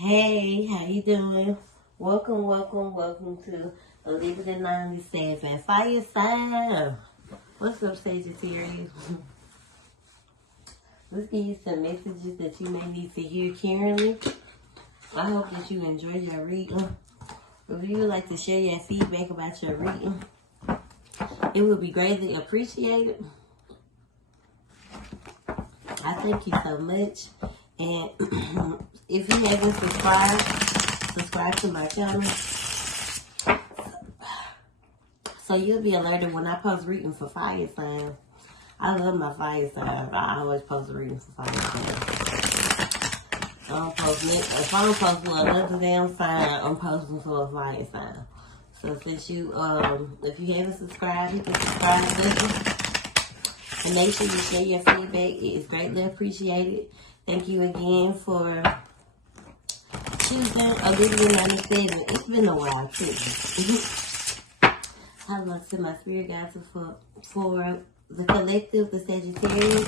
Hey, how you doing? Welcome to A Living in 97 Fire Sign. What's up, Sagittarius? Let's give you some messages that you may need to hear currently. I hope that you enjoy your reading. If you would like to share your feedback about your reading, it would be greatly appreciated. I thank you so much. And if you haven't subscribe to my channel so you'll be alerted when I post reading for fire signs. I love my fire signs. I always post reading for fire signs. If I don't post for another damn sign, I'm posting for a fire sign. So since you, if you haven't subscribed, hit the subscribe button. And make sure you share your feedback. It is greatly appreciated. Thank you again for choosing A Living in 97. It's been a while too. I love to my spirit guides for the collective, the Sagittarius.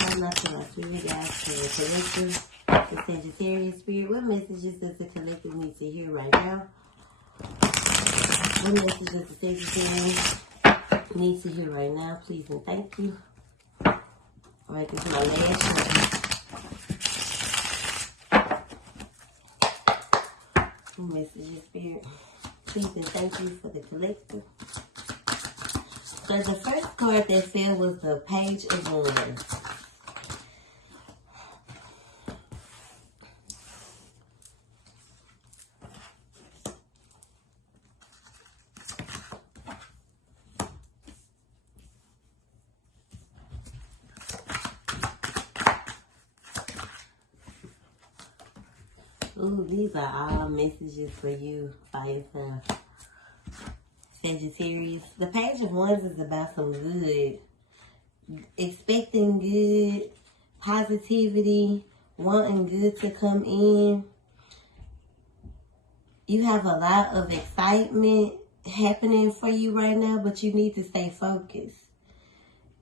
I love to my spirit guides for the collective, the Sagittarius spirit. What messages does the collective need to hear right now? What messages does the Sagittarius need to hear right now? Please and thank you. Alright, this is my last one. Messages, spirit. Please and thank you for the collective. So the first card that fell was the Page of Wands. Ooh, these are all messages for you, fire sign. Sagittarius. The Page of Wands is about some good, expecting good, positivity, wanting good to come in. You have a lot of excitement happening for you right now, but you need to stay focused.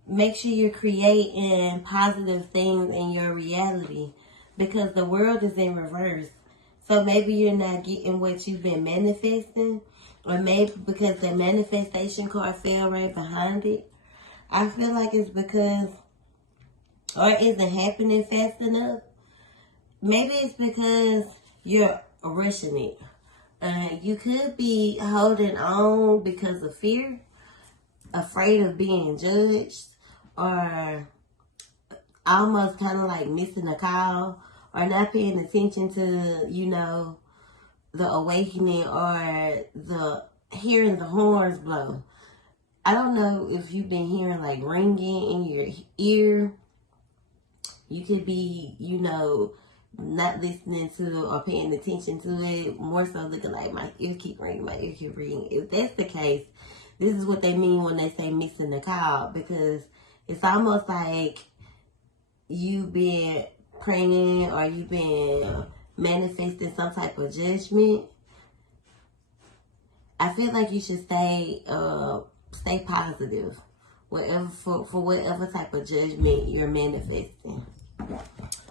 Make sure you're creating positive things in your reality because the world is in reverse. So maybe you're not getting what you've been manifesting, or maybe because the manifestation card fell right behind it. I feel like it's because, or it isn't happening fast enough. Maybe it's because you're rushing it. You could be holding on because of fear, afraid of being judged, or almost kind of like missing a call, or not paying attention to, the awakening or the hearing the horns blow. I don't know if you've been hearing like ringing in your ear. You could be, not listening to or paying attention to it. More so looking like my ear keep ringing, my ear keep ringing. If that's the case, this is what they mean when they say missing the call, because it's almost like you've been praying or you've been manifesting some type of judgment. I feel like you should stay positive, whatever for whatever type of judgment you're manifesting.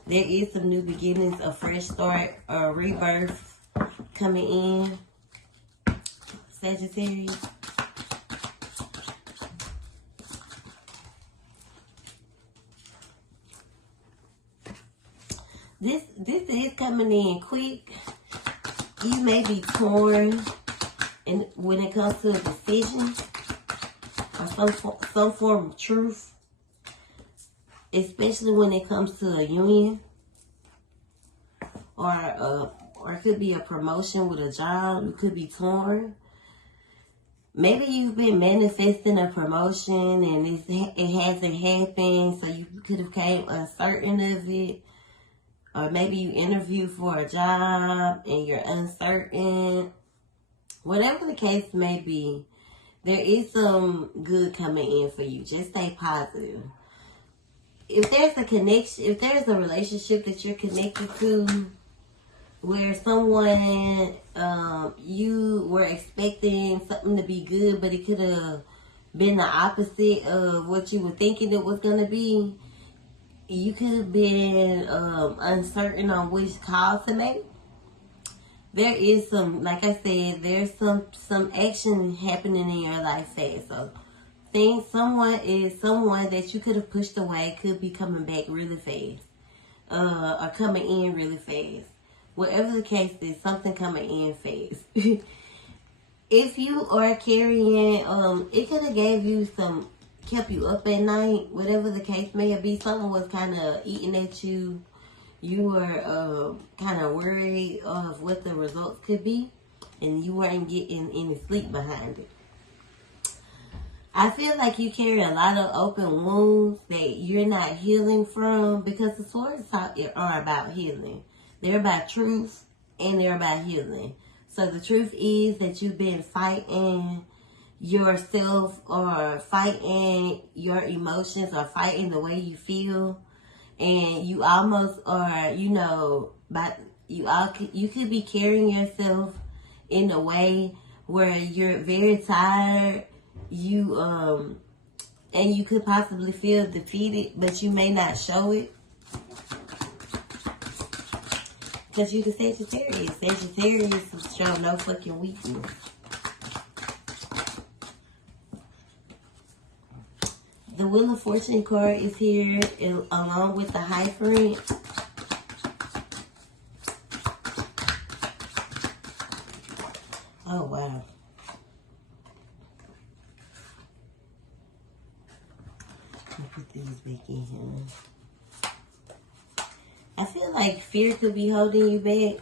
There is some new beginnings, a fresh start, a rebirth coming in, Sagittarius. This is coming in quick. You may be torn when it comes to a decision or some form of truth, especially when it comes to a union or it could be a promotion with a job. You could be torn. Maybe you've been manifesting a promotion and it hasn't happened, so you could have came uncertain of it. Or maybe you interview for a job and you're uncertain. Whatever the case may be, there is some good coming in for you. Just stay positive. If there's a connection, if there's a relationship that you're connected to where someone, you were expecting something to be good, but it could have been the opposite of what you were thinking it was going to be, you could have been uncertain on which call to make. there is some, like I said, there's some action happening in your life fast. So someone that you could have pushed away could be coming back really fast. Or coming in really fast. Whatever the case is, something coming in fast. If you are carrying, it could have gave you kept you up at night, whatever the case may be. Something was kind of eating at you. You were kind of worried of what the results could be, and you weren't getting any sleep behind it. I feel like you carry a lot of open wounds that you're not healing from, because the swords are about healing. They're about truth and they're about healing. So the truth is that you've been fighting yourself, or fighting your emotions, or fighting the way you feel. And you almost are, you could be carrying yourself in a way where you're very tired. And you could possibly feel defeated, but you may not show it. Because you can Sagittarius. Sagittarius show no fucking weakness. The Wheel of Fortune card is here along with the Hierophant. Oh, wow. Let me put these back in here. I feel like fear could be holding you back.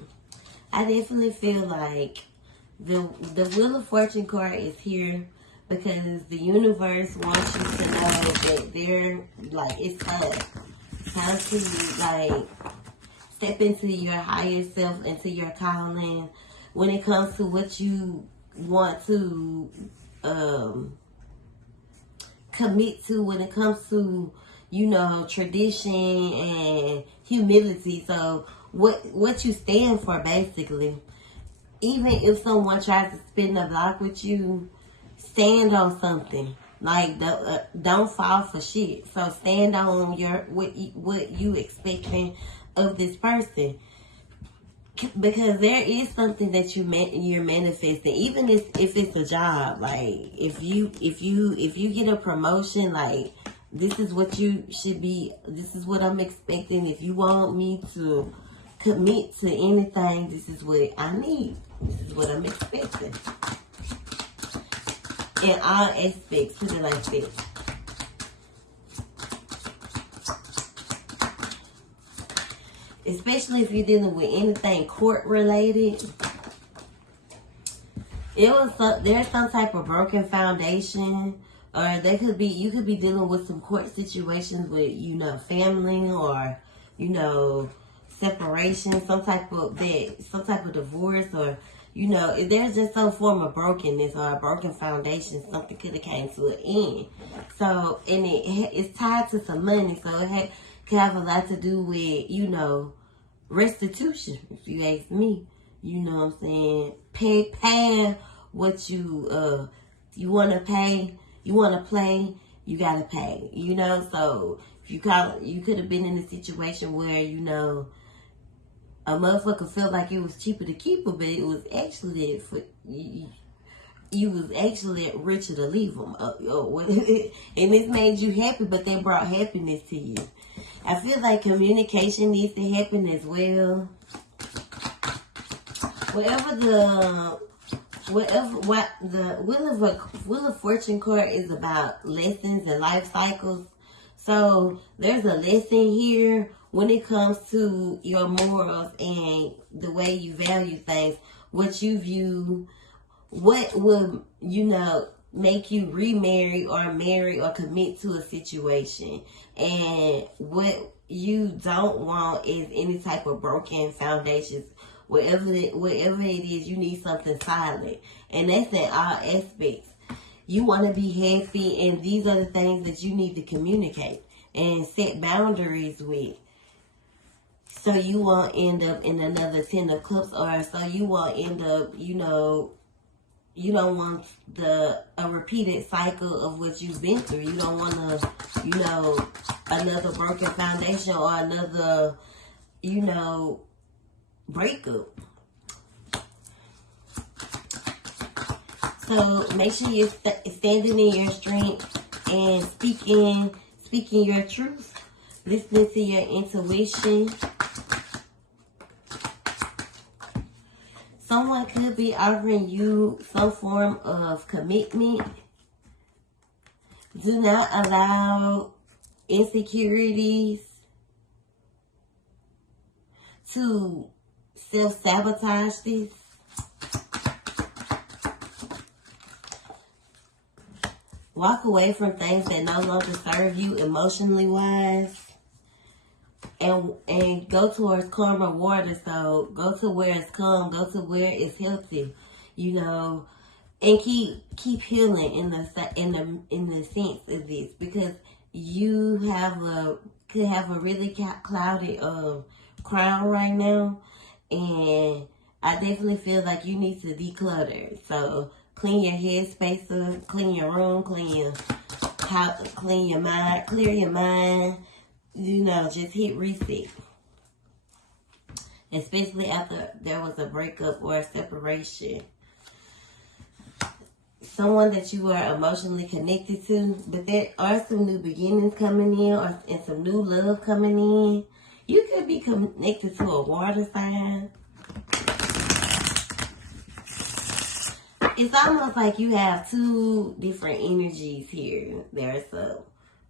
I definitely feel like the Wheel of Fortune card is here because the universe wants you to know that they're, like, it's time to, like, step into your higher self, into your calling when it comes to what you want to commit to, when it comes to, tradition and humility. So what you stand for, basically. Even if someone tries to spin the block with you, stand on something. Like, don't fall for shit. So stand on what you expecting of this person, because there is something that you're manifesting. Even if it's a job, like if you get a promotion, like, this is what you should be. This is what I'm expecting. If you want me to commit to anything, this is what I need. This is what I'm expecting. In all aspects, put it like that. Especially if you're dealing with anything court related. There's some type of broken foundation, or you could be dealing with some court situations with, family, or, separation, some type of divorce, or, there's just some form of brokenness or a broken foundation. Something could have came to an end. So, and it's tied to some money. So it could have a lot to do with, restitution, if you ask me. You know what I'm saying? Paying what you want to pay. You want to play, you got to pay. So if you could have been in a situation where, a motherfucker felt like it was cheaper to keep her, but it was actually you was actually richer to leave them. And this made you happy, but they brought happiness to you. I feel like communication needs to happen as well. What the Wheel of Fortune card is about, lessons and life cycles. So there's a lesson here when it comes to your morals and the way you value things, what you view, what will, make you remarry or marry or commit to a situation. And what you don't want is any type of broken foundations. Whatever it is, you need something solid. And that's in all aspects. You want to be happy, and these are the things that you need to communicate and set boundaries with. So you won't end up in another 10 of Cups, or so you won't end up, you don't want a repeated cycle of what you've been through. You don't want to, another broken foundation or another, breakup. So make sure you're standing in your strength and speaking your truth, listening to your intuition. Someone could be offering you some form of commitment. Do not allow insecurities to self-sabotage this. Walk away from things that no longer serve you emotionally wise. And go towards calmer water. So go to where it's calm, go to where it's healthy, you know, and keep healing in the sense of this, because you could have a really clouded crown right now, and I definitely feel like you need to declutter. So clean your headspace up, clean your room, clean your house, clean your mind, clear your mind. You know, just hit reset. Especially after there was a breakup or a separation. Someone that you are emotionally connected to, but there are some new beginnings coming in, and some new love coming in. You could be connected to a water sign. It's almost like you have two different energies here. There's a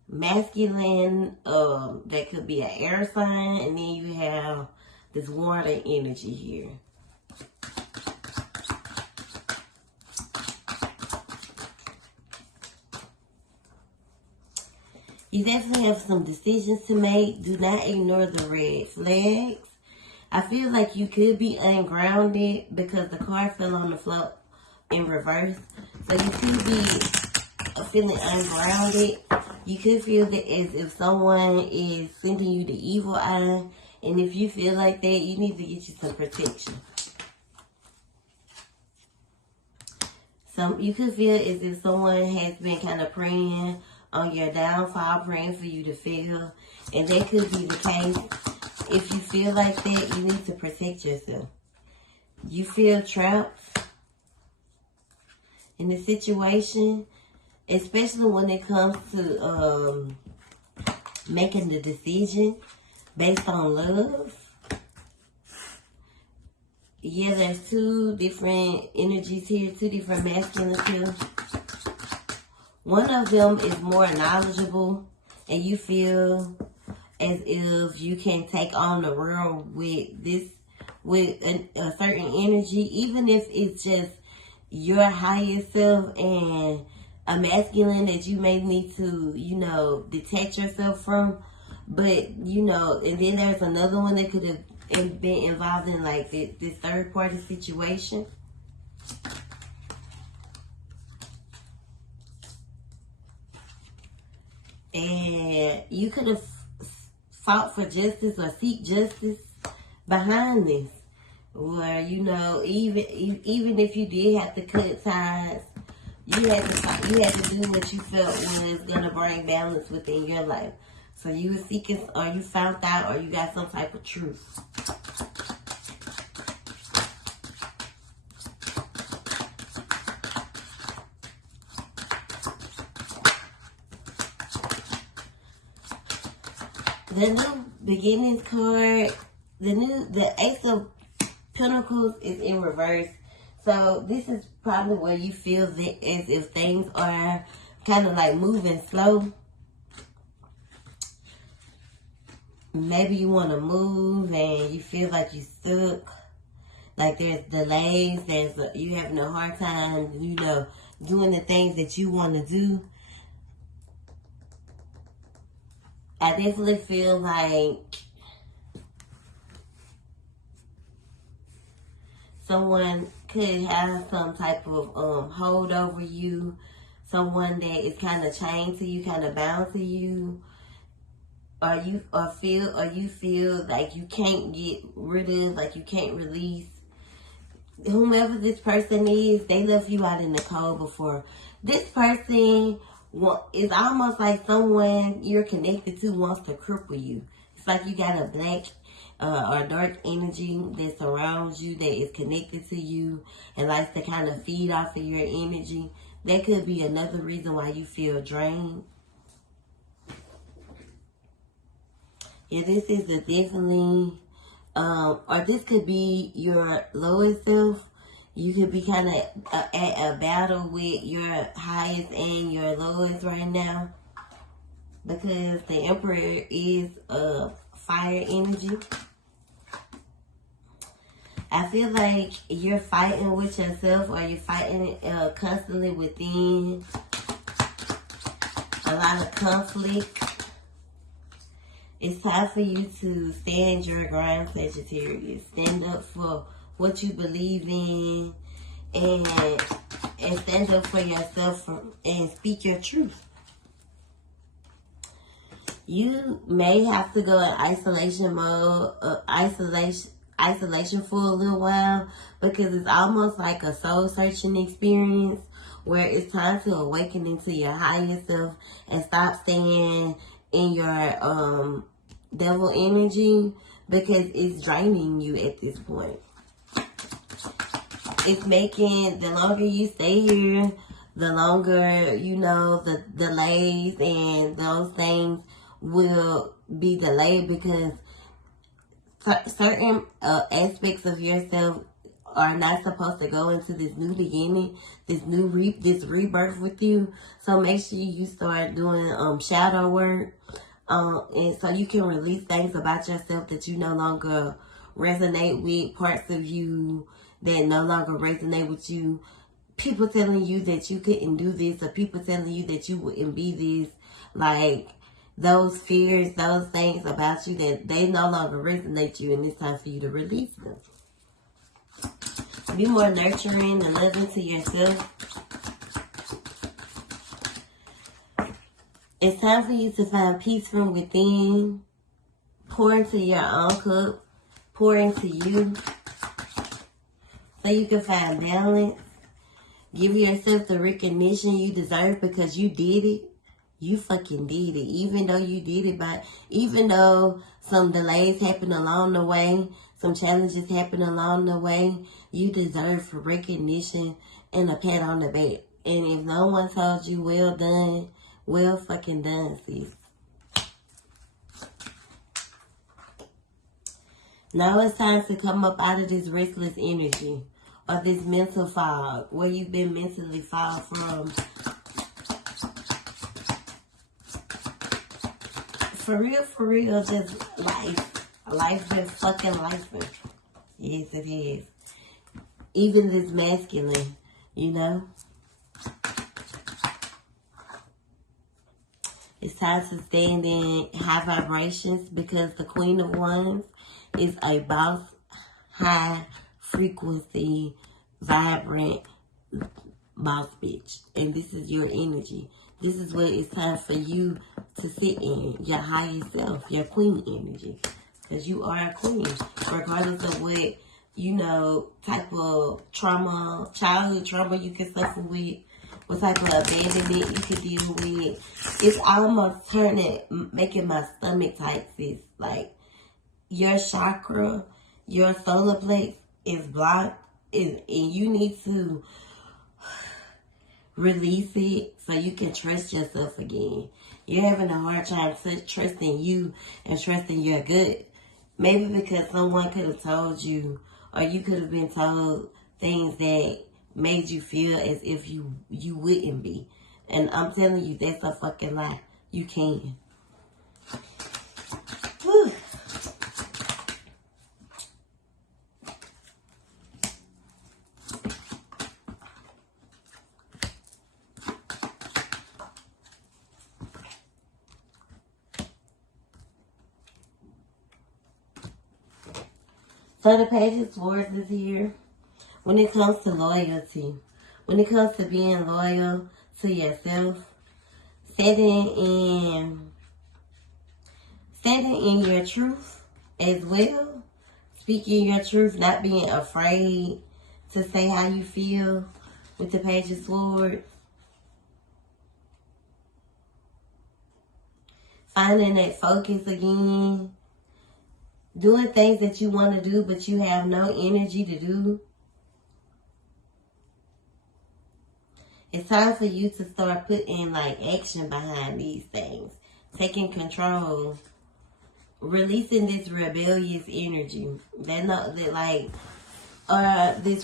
masculine, that could be an air sign, and then you have this water energy here. You definitely have some decisions to make. Do not ignore the red flags. I feel like you could be ungrounded because the card fell on the floor in reverse. So you could be feeling ungrounded. You could feel that as if someone is sending you the evil eye. And if you feel like that, you need to get you some protection. You could feel as if someone has been kind of praying on your downfall, praying for you to fail. And that could be the case. If you feel like that, you need to protect yourself. You feel trapped in the situation, especially when it comes to making the decision based on love. Yeah, there's two different energies here, two different masculines here. One of them is more knowledgeable, and you feel as if you can take on the world with a certain energy, even if it's just your highest self, and a masculine that you may need to, you know, detach yourself from. But, you know, and then there's another one that could have been involved in like this third party situation. And you could have fought for justice or seek justice behind this. Or, you know, even if you did have to cut ties, you had to do what you felt was gonna bring balance within your life. So you were seeking, or you found out, or you got some type of truth. The new beginnings card, the Ace of Pentacles is in reverse. So this is probably where you feel that as if things are kind of like moving slow. Maybe you want to move and you feel like you're stuck. Like there's delays, you having a hard time, you know, doing the things that you want to do. I definitely feel like someone could have some type of hold over you. Someone that is kind of chained to you, kind of bound to you. Or you feel like you can't get rid of, like you can't release. Whomever this person is, they left you out in the cold before. This person is almost like someone you're connected to wants to cripple you. It's like you got a black or dark energy that surrounds you, that is connected to you and likes to kind of feed off of your energy. That could be another reason why you feel drained. Yeah, this is a definitely, or this could be your lowest self. You could be kind of at a battle with your highest and your lowest right now, because the Emperor is a fire energy. I feel like you're fighting with yourself, or you're fighting constantly within. A lot of conflict. It's time for you to stand your ground, Sagittarius. Stand up for what you believe in, and stand up for yourself and speak your truth. You may have to go in isolation mode, isolation for a little while, because it's almost like a soul searching experience where it's time to awaken into your higher self and stop staying in your devil energy, because it's draining you at this point. It's making, the longer you stay here, the longer, you know, the delays and those things will be delayed, because certain aspects of yourself are not supposed to go into this new beginning, this rebirth with you. So make sure you start doing shadow work, and so you can release things about yourself that you no longer resonate with, parts of you that no longer resonate with you. People telling you that you couldn't do this, or people telling you that you wouldn't be this, like those fears, those things about you, that they no longer resonate with you, and it's time for you to release them. Be more nurturing and loving to yourself. It's time for you to find peace from within. Pour into your own cup. Pour into you, so you can find balance. Give yourself the recognition you deserve, because you did it. You fucking did it. Even though you did it, even though some delays happen along the way, some challenges happen along the way, you deserve recognition and a pat on the back. And if no one told you, well done, well fucking done, sis. Now it's time to come up out of this restless energy, or this mental fog, where you've been mentally fogged from. For real, just life. Life been fucking life. Yes, it is. Even this masculine, you know. It's time to stand in high vibrations, because the Queen of Wands is a boss, high frequency, vibrant boss bitch. And this is your energy. This is what it's time for you to sit in, your higher self, your queen energy. Because you are a queen, regardless of what, you know, type of trauma, childhood trauma you can suffer with, what type of abandonment you can deal with. It's almost making my stomach tight, sis. Like, your chakra, your solar plexus is blocked, and you need to release it so you can trust yourself again. You're having a hard time trusting you and trusting your gut. Maybe because someone could have told you, or you could have been told things that made you feel as if you wouldn't be. And I'm telling you, that's a fucking lie. You can. Whew. So the Page of Swords is here. When it comes to loyalty, when it comes to being loyal to yourself, standing in your truth as well, speaking your truth, not being afraid to say how you feel with the Page of Swords. Finding that focus again. doing things that you want to do, but you have no energy to do. It's time for you to start putting like action behind these things. Taking control. Releasing this rebellious energy. This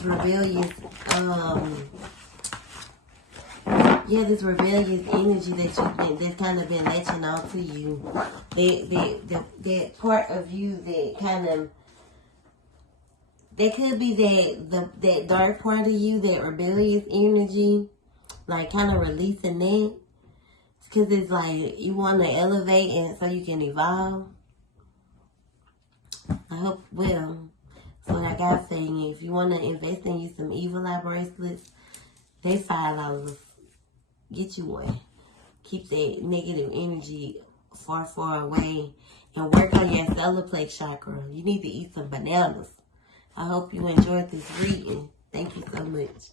rebellious, this rebellious energy that's kind of been latching on to you. That part of you that kind of, that could be that dark part of you, that rebellious energy, like kind of releasing that. Because it's like you want to elevate and so you can evolve. I hope, well, that's what I got for you. If you want to invest in you some evil eye bracelets, they $5. Get you one. Keep that negative energy far, far away. And work on your solar plexus chakra. You need to eat some bananas. I hope you enjoyed this reading. Thank you so much.